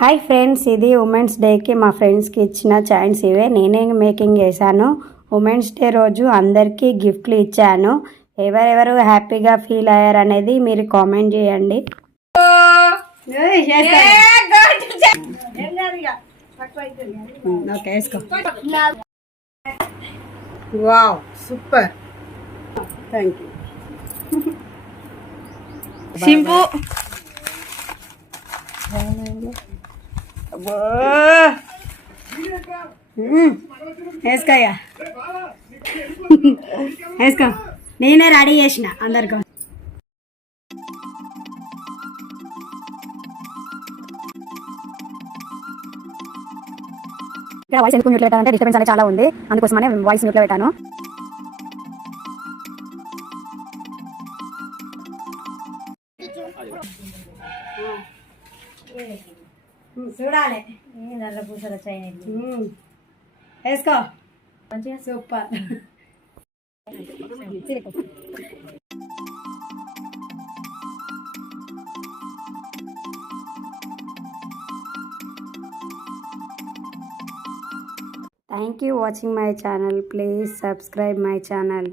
Hi friends, ఇది women's డేకి మా ఫ్రెండ్స్కి ఇచ్చిన చైన్స్ ఇవే. నేనే మేకింగ్ చేశాను. ఉమెన్స్ డే రోజు అందరికీ గిఫ్ట్లు ఇచ్చాను. ఎవరెవరు హ్యాపీగా ఫీల్ అయ్యారు అనేది మీరు కామెంట్ చేయండి. Wow, super, thank you. షింపు వేసుకోయ్యా, వేసుకో. నేనే రెడీ చేసిన అందరికీ. ఇక్కడ వాయిస్ ఎందుకు మ్యూట్లో పెట్టాలంటే డిస్టర్బెన్స్ అనేది చాలా ఉంది, అందుకోసమనే వాయిస్ మ్యూట్లో పెట్టాను. చూడాలి నల్ల పూసలు వచ్చాయి. వేసుకో, మంచిగా super. Thank you watching my channel. Please subscribe my channel.